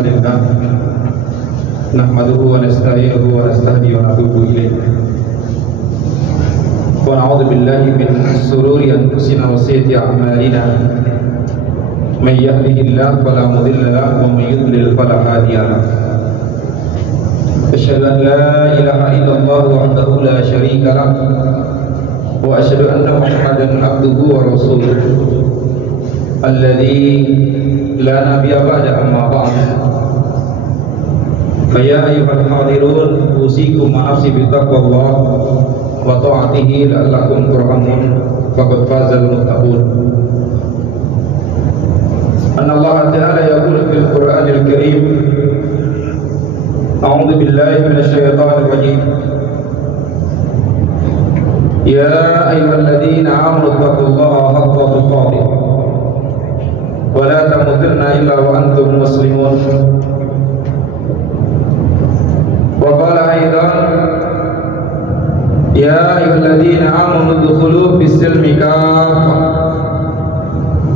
لله نحمده ونستعينه ونستهديه ونتوب إليه ونعوذ بالله من شرور أنفسنا وسيئات أعمالنا من يهده الله فلا مضل له ومن يضلل فلا هادي له أشهد أن لا إله إلا الله وحده لا شريك له وأشهد أن محمدا عبده ورسوله الذي لا نبي بعد أما بعد فيا أيها الحاضرون أوصيكم ونفسي بتقوى الله وطاعته لعلكم ترحمون فقد فاز المتقون أن الله تعالى يقول في القرآن الكريم أعوذ بالله من الشيطان الرجيم يا أيها الذين آمنوا اتقوا الله حق تقاته ولا تموتن إلا وأنتم مسلمون وقال أيضا يا أيها الذين آمنوا ادخلوا في السلم كافة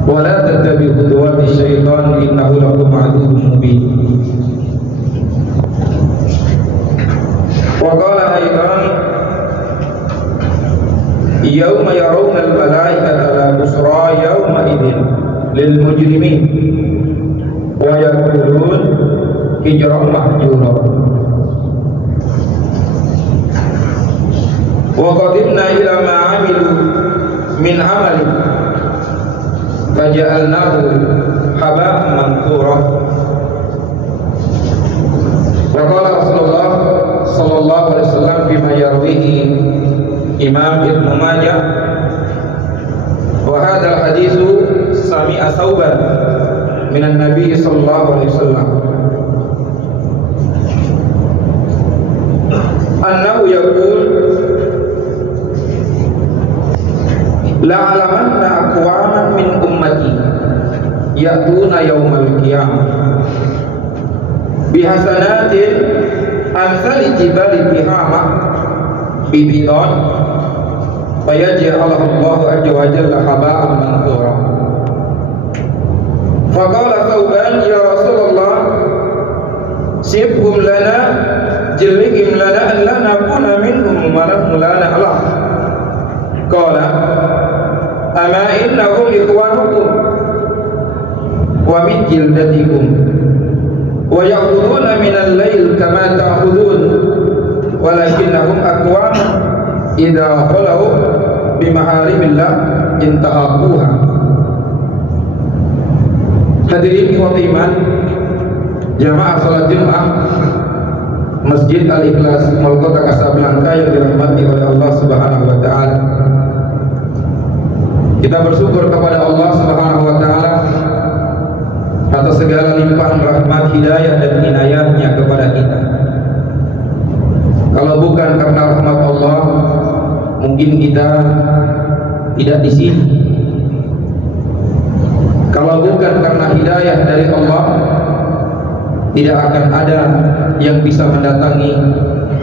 ولا تتبعوا خطوات الشيطان إنه لكم عدو مبين وقال أيضا يوم يرون الملائكة لا بشرى يومئذ للمجرمين ويقولون هجرا محجورا وقدمنا إلى ما عملوا من عمل فجعلناه حباء منثورا وقال رسول الله صلى الله عليه وسلم فيما يرويه إمام ابن ماجه وهذا الحديث سمع ثوبا من النبي صلى الله عليه وسلم أنه يقول لعلمن أقواما من أمتي يأتون يوم القيامة بحسنات أمثال جبال التهامة ببيضان فيجعلها الله عز وجل حباء منثورا فقال ثوبان يا رسول الله سبهم لنا جلهم لنا أن لا نكون منهم ونحن لا نعلم قال أما إنهم إخوانكم ومن جلدتكم ويأخذون من الليل كما تأخذون ولكنهم أقوام إذا خلوا بمحارم الله انتهكوها. Hadirin ikhwati iman, jamaah salat Jumat Masjid Al-Ikhlas Mall Kota Kasablanka yang dirahmati oleh Allah Subhanahu wa taala. Kita bersyukur kepada Allah Subhanahu wa taala atas segala limpahan rahmat, hidayah dan inayahnya kepada kita. Kalau bukan karena rahmat Allah, mungkin kita tidak di sini. Kalau bukan karena hidayah dari Allah, tidak akan ada yang bisa mendatangi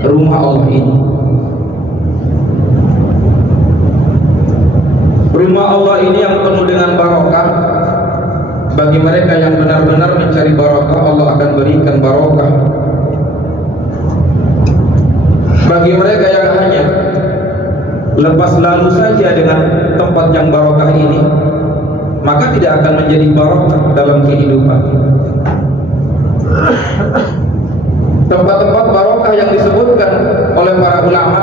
rumah Allah ini. Rumah Allah ini yang penuh dengan barokah. Bagi mereka yang benar-benar mencari barokah, Allah akan berikan barokah. Bagi mereka yang hanya lepas lalu saja dengan tempat yang barokah ini, maka tidak akan menjadi barokah dalam kehidupan. Tempat-tempat barokah yang disebutkan oleh para ulama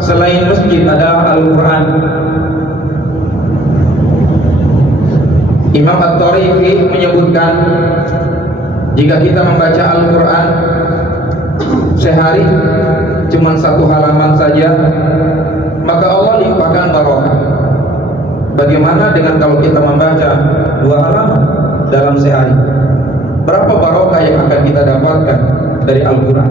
selain masjid adalah Al-Quran. Imam At-Tariqi menyebutkan jika kita membaca Al-Quran sehari cuma satu halaman saja, maka Allah limpahkan barokah. Bagaimana dengan kalau kita membaca 2 halaman dalam sehari? Berapa barokah yang akan kita dapatkan dari Al-Quran?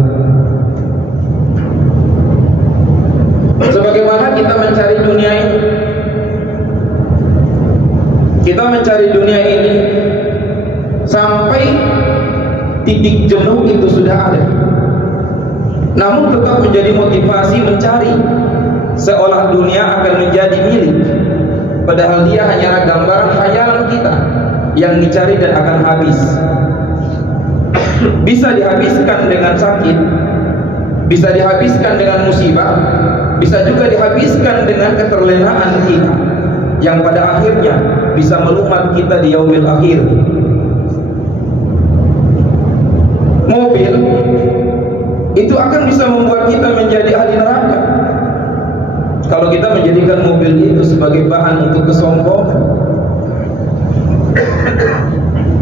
Sebagaimana kita mencari dunia ini, kita mencari dunia ini sampai titik jenuh itu sudah ada, namun tetap menjadi motivasi mencari, seolah dunia akan menjadi milik, padahal dia hanyalah gambaran khayalan kita yang dicari dan akan habis. bisa dihabiskan dengan sakit, bisa dihabiskan dengan musibah, bisa juga dihabiskan dengan keterlenaan kita, yang pada akhirnya bisa melumat kita di yaumil akhir. Mobil itu akan bisa membuat kita menjadi ahli neraka kalau kita menjadikan mobil itu sebagai bahan untuk kesombongan.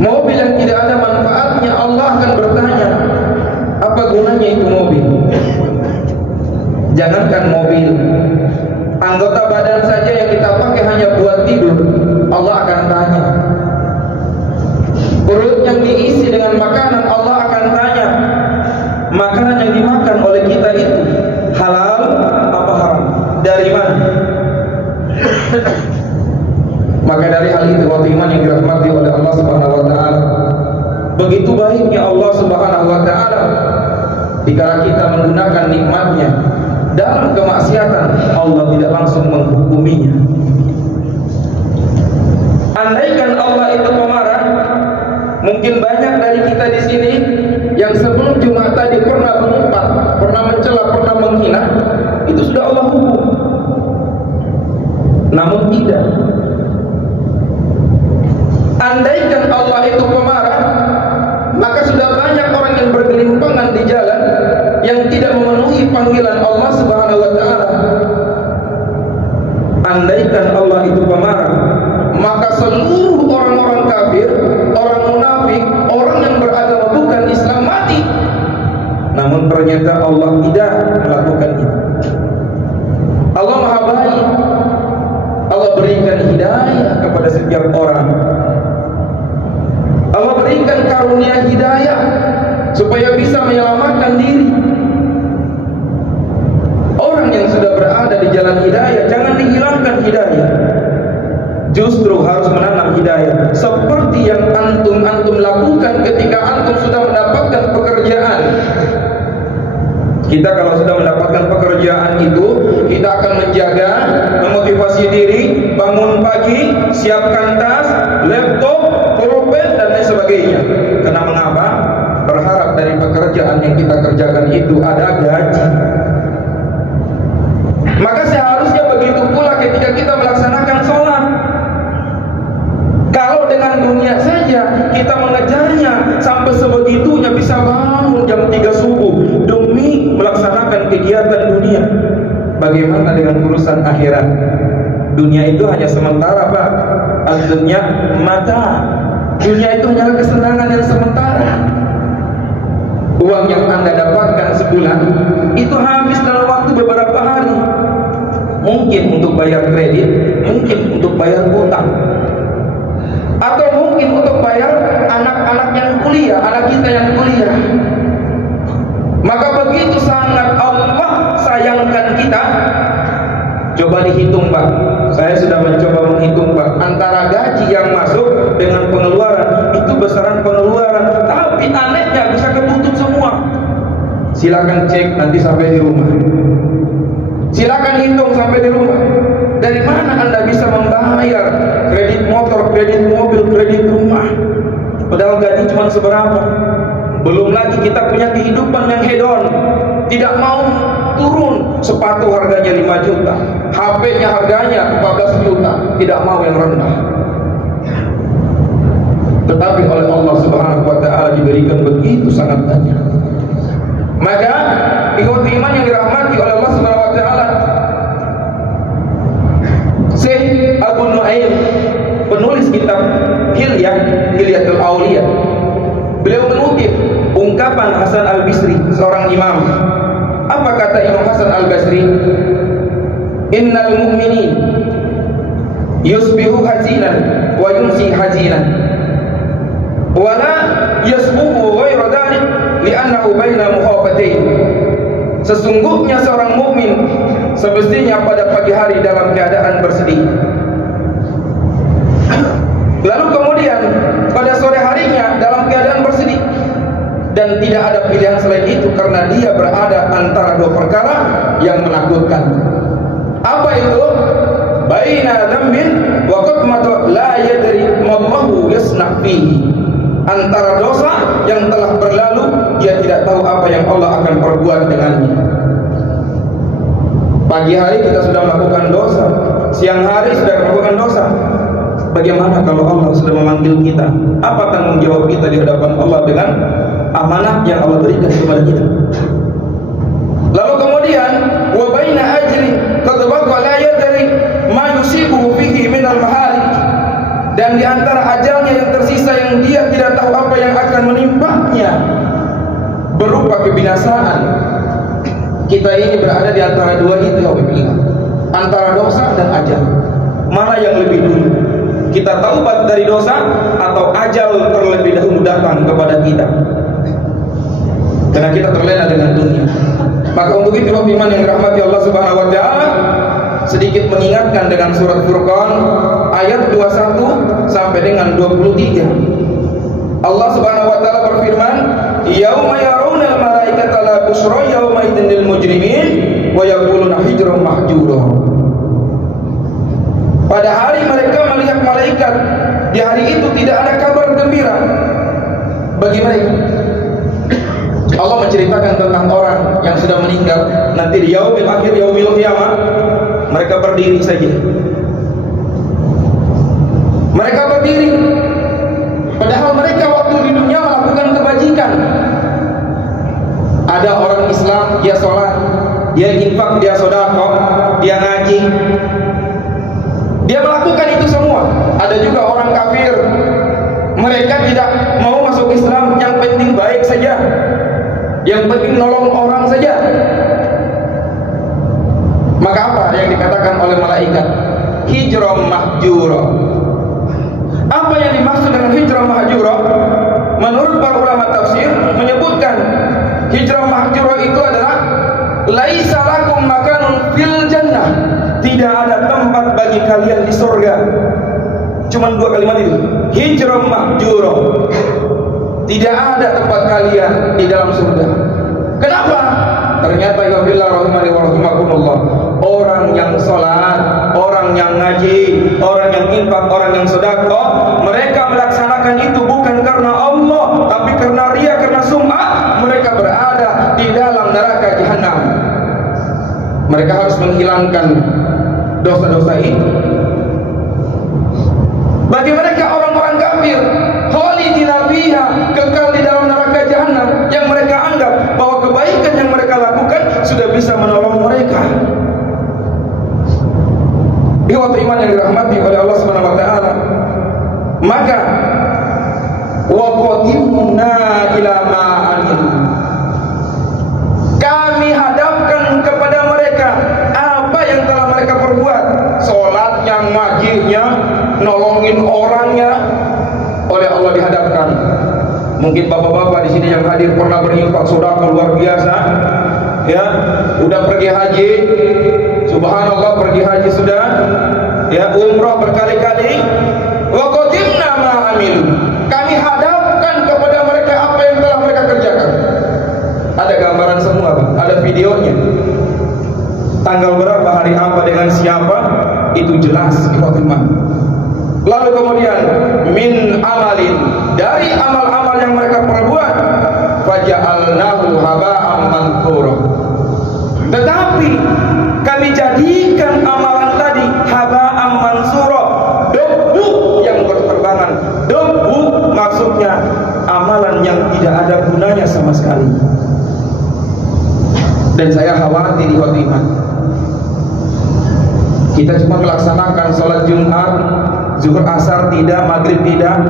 Mobil yang tidak ada manfaatnya, Allah akan bertanya, apa gunanya itu mobil? Jangankan mobil, anggota badan saja yang kita pakai hanya buat tidur, Allah akan tanya. Perut yang diisi dengan makanan, Allah akan tanya, makanan yang dimakan oleh kita itu halal apa haram? Dari mana? Maka dari hal itu, waktu iman yang dirahmati oleh Allah Subhanahu wa taala, begitu baiknya Allah Subhanahu wa taala dikala kita menggunakan nikmatnya dalam kemaksiatan, Allah tidak langsung menghukuminya. Andaikan Allah itu pemarah, mungkin banyak dari kita di sini yang sebelum Jumat tadi pernah mengumpat, pernah mencela, pernah menghina, itu sudah Allah hukum. Namun tidak. Andaikan Allah itu pemarah, maka sudah banyak orang yang bergelimpangan di jalan yang tidak memenuhi panggilan Allah Subhanahu wa taala. Andaikan Allah itu pemarah, maka seluruh orang-orang kafir, orang munafik, orang yang beragama bukan Islam mati. Namun ternyata Allah tidak melakukan itu. Allah Maha Baik. Allah berikan hidayah kepada setiap orang. Allah berikan karunia hidayah supaya bisa menyelamatkan diri. Orang yang sudah berada di jalan hidayah, jangan dihilangkan hidayah. Justru harus menanam hidayah, seperti yang antum lakukan ketika antum sudah mendapatkan pekerjaan. Kita kalau sudah mendapatkan pekerjaan itu, kita akan menjaga, memotivasi diri, bangun pagi, siapkan tas, laptop, pulpen dan lain sebagainya. Karena mengapa? Berharap dari pekerjaan yang kita kerjakan itu ada gaji. Maka seharusnya begitu pula ketika kita melaksanakan sholat. Kalau dengan dunia saja kita mengejarnya sampai sebegitunya, bisa bangun jam 3 subuh demi melaksanakan kegiatan dunia, bagaimana dengan urusan akhirat? Dunia itu hanya sementara, Pak. Maksudnya mata. Dunia itu hanyalah kesenangan yang sementara. Uang yang Anda dapatkan sebulan itu habis dalam waktu beberapa hari. Mungkin untuk bayar kredit, mungkin untuk bayar hutang, atau mungkin untuk bayar anak-anak yang kuliah, anak kita yang kuliah. Maka begitu sangat Allah sayangkan kita. Coba dihitung, Pak. Saya sudah mencoba menghitung, Pak, antara gaji yang masuk dengan pengeluaran, itu besaran pengeluaran, tapi anehnya bisa ketutup semua. Silakan cek nanti sampai di rumah. Silakan hitung sampai di rumah. Dari mana Anda bisa membayar kredit motor, kredit mobil, kredit rumah? Padahal gaji cuma seberapa. Belum lagi kita punya kehidupan yang hedon, tidak mau turun. Sepatu harganya 5 juta, HP-nya harganya 14 juta, tidak mau yang rendah. Tetapi oleh Allah Subhanahu wa taala diberikan begitu sangat banyak. Maka ikhwat iman yang dirahmati oleh Allah Subhanahu wa taala, Syekh Abu Nu'aim, penulis kitab Hilyatul Auliya, beliau mengutip ungkapan Hasan Al-Basri, seorang imam. Apa kata Imam Hasan Al-Basri? Innal mu'minin yusbihu hazinan wa yumsi hazinan wa la yasbuhu ghairu dhalik li'annahu baina mukhafatain. Sesungguhnya seorang mukmin semestinya pada pagi hari dalam keadaan bersedih, lalu kemudian pada sore harinya dalam keadaan bersedih, dan tidak ada pilihan selain itu karena dia berada antara dua perkara yang menakutkan. Apa itu? Baina dzambin wa qatmatu la yadri mallahu yasna fihi. Antara dosa yang telah berlalu tidak tahu apa yang Allah akan perbuat dengannya. Pagi hari kita sudah melakukan dosa, siang hari sudah melakukan dosa. Bagaimana kalau Allah sudah memanggil kita? Apa tanggung jawab kita di hadapan Allah dengan amanah yang Allah berikan kepada kita? Lalu kemudian wa baina ajri qad baqa la yadri ma yusibuhu fihi min al-mahalik, dan di antara ajalnya yang tersisa yang dia tidak tahu apa yang akan menimpanya berupa kebinasaan. Kita ini berada di antara dua itu, antara dosa dan ajal. Mana yang lebih dulu? Kita taubat dari dosa atau ajal terlebih dahulu datang kepada kita? Karena kita terlena dengan dunia. Maka untuk itu iman yang dirahmati Allah Subhanahu wa taala, sedikit mengingatkan dengan surat Furqan ayat 21 sampai dengan 23. Allah Subhanahu wa taala berfirman, "Yauma yarawna al-malaikata la busyra yauma idzin lil mujrimin wa yaquluna hijran mahjura." Pada hari mereka melihat malaikat, di hari itu tidak ada kabar gembira bagi mereka. Allah menceritakan tentang orang yang sudah meninggal. Nanti di yaumil akhir, yaumil qiyamah, mereka berdiri saja. Mereka berdiri, padahal mereka waktu di dunia melakukan kebajikan. Ada orang Islam, dia sholat, dia infak, dia sedekah, dia ngaji, dia melakukan itu semua. Ada juga orang kafir, mereka tidak mau masuk Islam, yang penting baik saja, yang penting nolong orang saja. Maka apa yang dikatakan oleh malaikat? Hijrah mahjura. Apa yang dimaksud dengan hijrah mahjura? Menurut para ulama tafsir menyebutkan hijrah mahjura itu adalah laisa lakum makanun fil jannah. Tidak ada tempat bagi kalian di surga. Cuman dua kalimat itu. Hijrah mahjura. Tidak ada tempat kalian di dalam surga. Kenapa? Ternyata ya billah rahimani wa rahimakumullah, orang yang salat, orang yang ngaji, orang yang infak, orang yang sedekah, mereka melaksanakan itu bukan karena Allah, tapi karena riya, karena sum'ah, mereka berada di dalam neraka jahanam. Mereka harus menghilangkan dosa-dosa itu. Bagi mereka orang-orang kafir, khalidina fiha, kekal di dalam neraka jahanam, yang mereka anggap bahwa kebaikan yang mereka lakukan sudah bisa menolong mereka. Ikhwat iman yang dirahmati oleh Allah Subhanahu wa taala, maka wa qadimna ila ma amilu, kami hadapkan kepada mereka apa yang telah mereka perbuat, salatnya, ngajinya, nolongin orangnya, oleh Allah dihadapkan. Mungkin bapak-bapak di sini yang hadir pernah berinfak sedekah luar biasa, ya, udah pergi haji, subhanallah, pergi haji sudah, ya, umrah berkali-kali. Wa qadimna ma amilu, kami hadapkan kepada mereka apa yang telah mereka kerjakan. Ada gambaran semua, Pak. Ada videonya. Tanggal berapa, hari apa, dengan siapa, itu jelas ikhwan. Lalu kemudian min amalin, dari amal-amal yang mereka perbuat, faja'alnahu haba'an manthura, tetapi kami jadikan amalan tadi haba'an mansura, debu yang berterbangan. Debu maksudnya amalan yang tidak ada gunanya sama sekali. Dan saya khawatir di waktu iman, kita cuma melaksanakan sholat Jumat, zuhur asar tidak, maghrib tidak.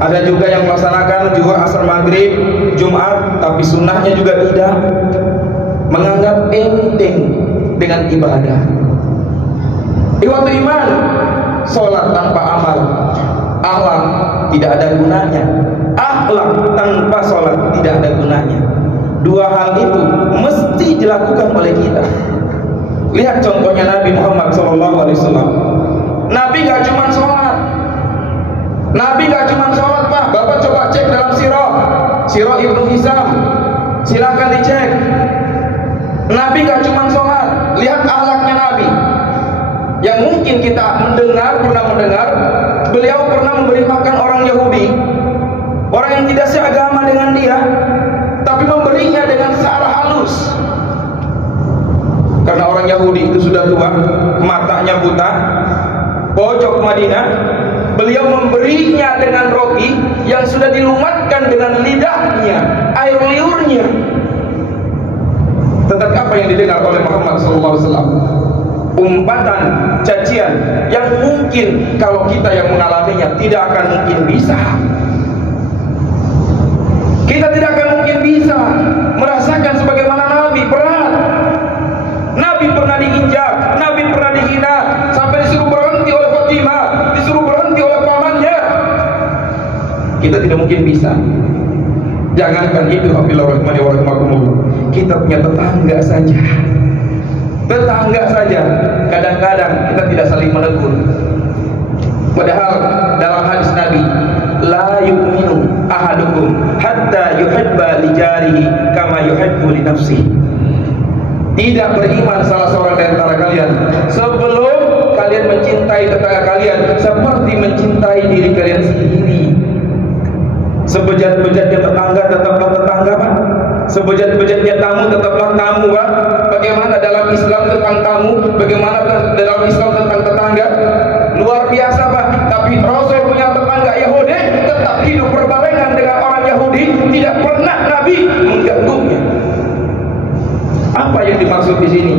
Ada juga yang melaksanakan zuhur asar maghrib Jumat, tapi sunnahnya juga tidak. Menganggap enteng dengan ibadah. Di waktu iman, sholat tanpa amal, akhlak tidak ada gunanya. Akhlak tanpa sholat tidak ada gunanya. Dua hal itu mesti dilakukan oleh kita. Lihat contohnya Nabi Muhammad SAW. Nabi gak cuma sholat. Nabi gak cuma sholat, Pak. Bapak coba cek dalam Sirah Ibnu Hisham, silahkan dicek. Nabi gak cuma sholat. Lihat akhlaknya Nabi. Yang mungkin kita pernah mendengar, beliau pernah memberi makan orang Yahudi, orang yang tidak seagama dengan dia, tapi memberi Yahudi itu sudah tua, matanya buta, pojok Madinah. Beliau memberinya dengan roti yang sudah dilumatkan dengan lidahnya, air liurnya. Tetapi apa yang didengar oleh Muhammad SAW? Umpatan, cacian yang mungkin kalau kita yang mengalaminya tidak akan mungkin bisa. Kita tidak akan mungkin bisa merasakan sebagaimana Nabi. Berat. Nabi pernah diinjak, Nabi pernah dihina, sampai disuruh berhenti oleh Fatimah, disuruh berhenti oleh pamannya. Kita tidak mungkin bisa. Jangankan itu, kita punya tetangga saja. Tetangga saja kadang-kadang kita tidak saling menegur. Padahal dalam hadis Nabi, la yu'minu ahadukum hatta yuhibba li jarihi kama yuhibbu li nafsihi. Tidak beriman salah seorang di antara kalian sebelum kalian mencintai tetangga kalian seperti mencintai diri kalian sendiri. Sebejat-bejatnya tetangga tetaplah tetangga, Pak. Sebejat-bejatnya tamu tetaplah tamu, Pak. Bagaimana dalam Islam tentang tamu, bagaimana dalam Islam tentang tetangga? Luar biasa, Pak. Tapi Rasul punya tetangga Yahudi tetap hidup berbarengan dengan orang Yahudi, tidak pernah Nabi mengganggunya. Apa yang dimaksud di sini?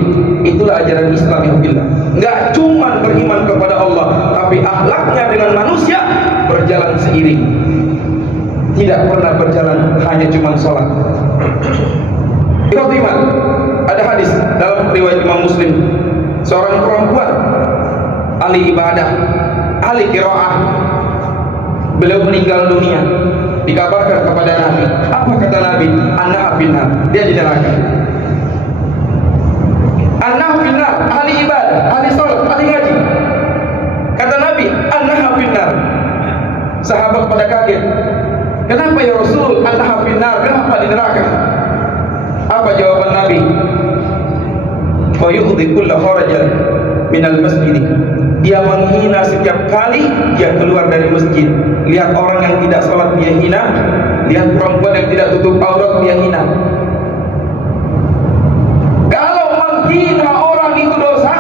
Itulah ajaran Islam yang bila enggak cuma beriman kepada Allah, tapi akhlaknya dengan manusia berjalan seiring. Tidak pernah berjalan hanya cuma sholat. Iman, ada hadis dalam riwayat Imam Muslim, seorang perempuan ahli ibadah, ahli qiraah, beliau meninggal dunia. Dikabarkan kepada Nabi. Apa kata Nabi? Annaha finnar, dia di neraka. Annaha finnar, ahli ibadah, ahli sholat, ahli ngaji. Kata Nabi, annaha finnar. Sahabat pada kaget. Kenapa ya Rasul? Annaha finnar, kenapa di neraka? Apa jawaban Nabi? Fa yu'dhi kulla kharajan minal masjid. Dia menghina setiap kali dia keluar dari masjid. Lihat orang yang tidak sholat dia hina, lihat perempuan yang tidak tutup aurat dia hina. Kalau menghina orang itu dosa,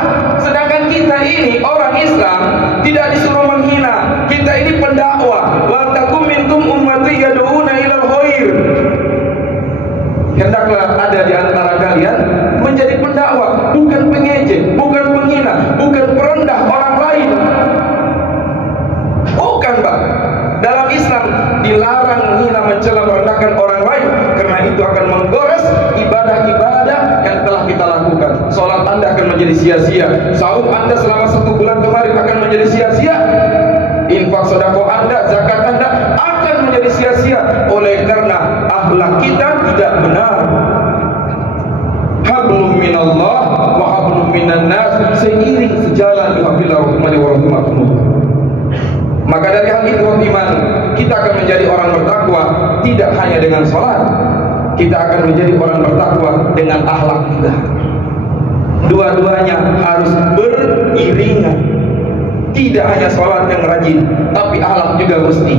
sedangkan kita ini orang Islam tidak disuruh menghina. Kita ini pendakwah. Wa takum minkum ummati yad'una ilal khair. Hendaklah ada di antara kalian menjadi pendakwah, bukan pengejek, bukan penghina, bukan perendah orang lain. Bukan, Pak. Dalam Islam dilarang menghina, mencela, merendahkan orang lain, karena itu akan menggores ibadah-ibadah yang telah kita lakukan. Salat Anda akan menjadi sia-sia, saum Anda selama 1 bulan kemarin akan menjadi sia-sia, infak sedekah Anda, zakat Anda akan menjadi sia-sia oleh karena akhlak kita tidak benar. Hablum minallah wa hablum minan nas, seiring sejalan bihablillah rahmani wa rahmatullah. Maka dari hal itu iman, kita akan menjadi orang bertakwa tidak hanya dengan salat. Kita akan menjadi orang bertakwa dengan akhlak kita. Dua-duanya harus beriringan. Tidak hanya salat yang rajin, tapi akhlak juga mesti.